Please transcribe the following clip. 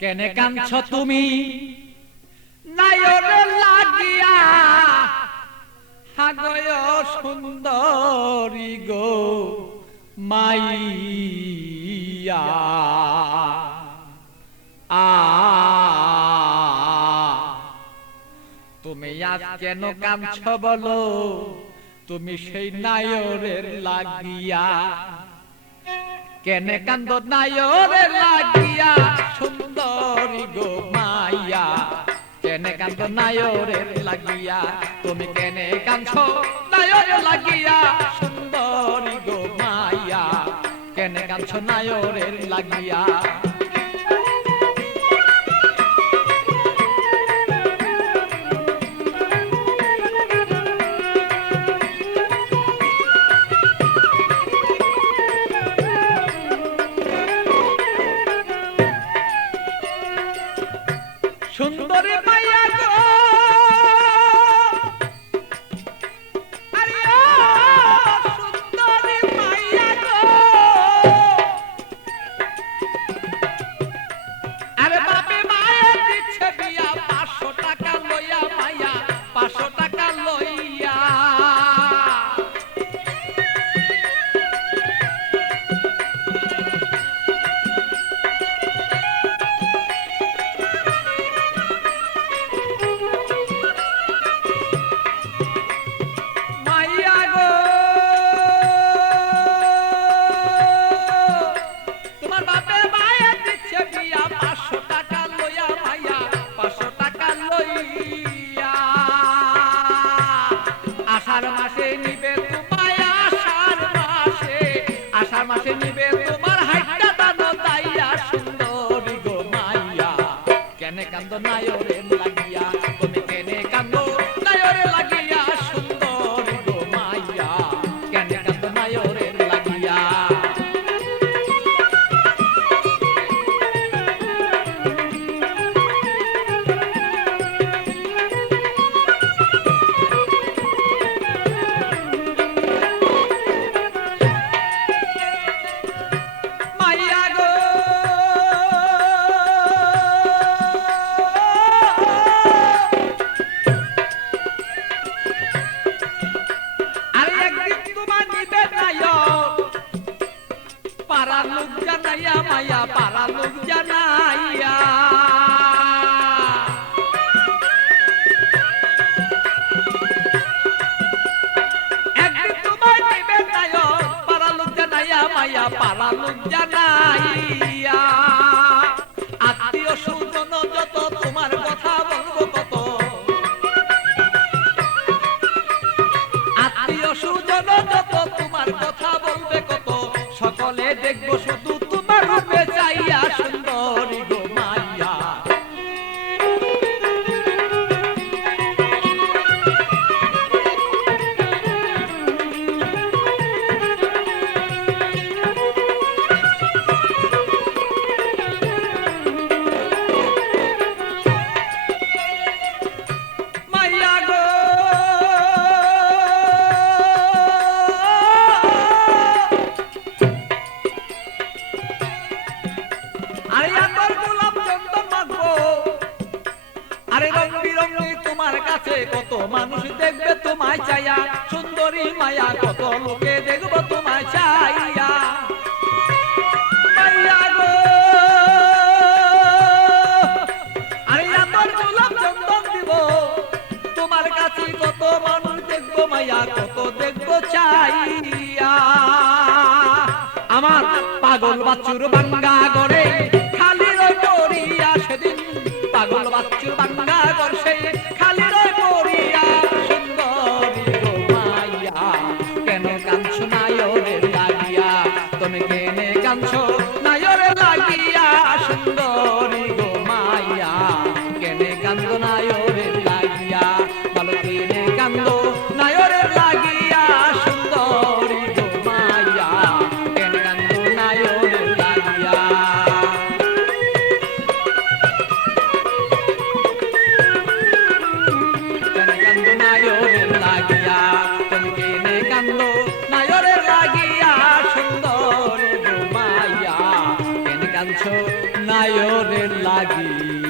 কেনে কাঁদছ তুমি নায়রে লাগিয়া, হাগয় সুন্দরী গো মাইয়া। তুমি আজ কেন কাঁদছ বলো, তুমি সেই নায়রের লাগিয়া। কেনে কান্দ নায়রের লাগিয়া, সুন্দরী গো মাইয়া। কেনে কান্দ নায়রের লাগিয়া, তুমি কেনে কাঁদছ নায়রের লাগিয়া, সুন্দরী গো মাইয়া। কেনে কাঁদছ নায়রের লাগিয়া। সুন্দরী মাইয়া গো, আরে ও সুন্দরী মাইয়া গো, আরে বাপে মায়ে দিচ্ছে বিয়া 500 টাকা লইয়া মাইয়া, 500 টাকা লইয়া। আষাঢ় মাসে নিবে তোমায়, আষাঢ় মাসে নিবে তোমার হাইটা দানো দাইয়া, সুন্দরী গো মাইয়া। কেনে কান্দ নায়রের লাগিয়া, তুমি কেনে কান্দ নায়রের লাগিয়া, সুন্দরী গো মাইয়া। কেনে কান্দ নায়রের লাগিয়া। পারা লোক জানাইয়া মাইয়া, পারা লোক জানাইয়া। একদিন তোমায় নিবে নায়ক, পারা লোক জানাইয়া মাইয়া, পারা লোক জানাইয়া। আত্মীয় স্বজন যত তোমার কথা বলবো কত, আত্মীয় স্বজন যত তোমার কথা বলবে কত, সকলে দেখবো শুধু তোমার রূপে চাইয়া, সুন্দরী গো মাইয়া। মাইয়া গো, আরে আতর গোলাপ চন্দন মাখবো, আরে রং বিরঙি তোমার কাছে কত মানুষ দেখবে তোমায় চাইয়া, সুন্দরী মায়া। কত লোকে দেখবো তোমায় চাইয়া। মাইয়া গো, আরে আতর গোলাপ চন্দন দিব, তোমার কাছে কত মানুষ দেখবো মাইয়া, কত দেখবো চাইয়া। আমার পাগল বাচ্চুর বাঙ্গা গড়ে খালি রই পড়িয়া, সেদিন পাগল বাচ্চুর বাঙ্গা গড় সে খালি রই পড়িয়া, সুন্দরী গো মাইয়া। কেন কাঁদছ নায়রের লাগিয়া, তুমি কেনে কাঁদছ নায়রের লাগিয়া, সুন্দরী গো মাইয়া। কেনে কান্দ নায়রের লাগিয়া, বলো কেনে কান্দ নায়রের লাগিয়া, সুন্দরী গো মাইয়া। কেনে কান্দ নায়রের লাগিয়া। কাঁদছো নায়রের লাগিয়া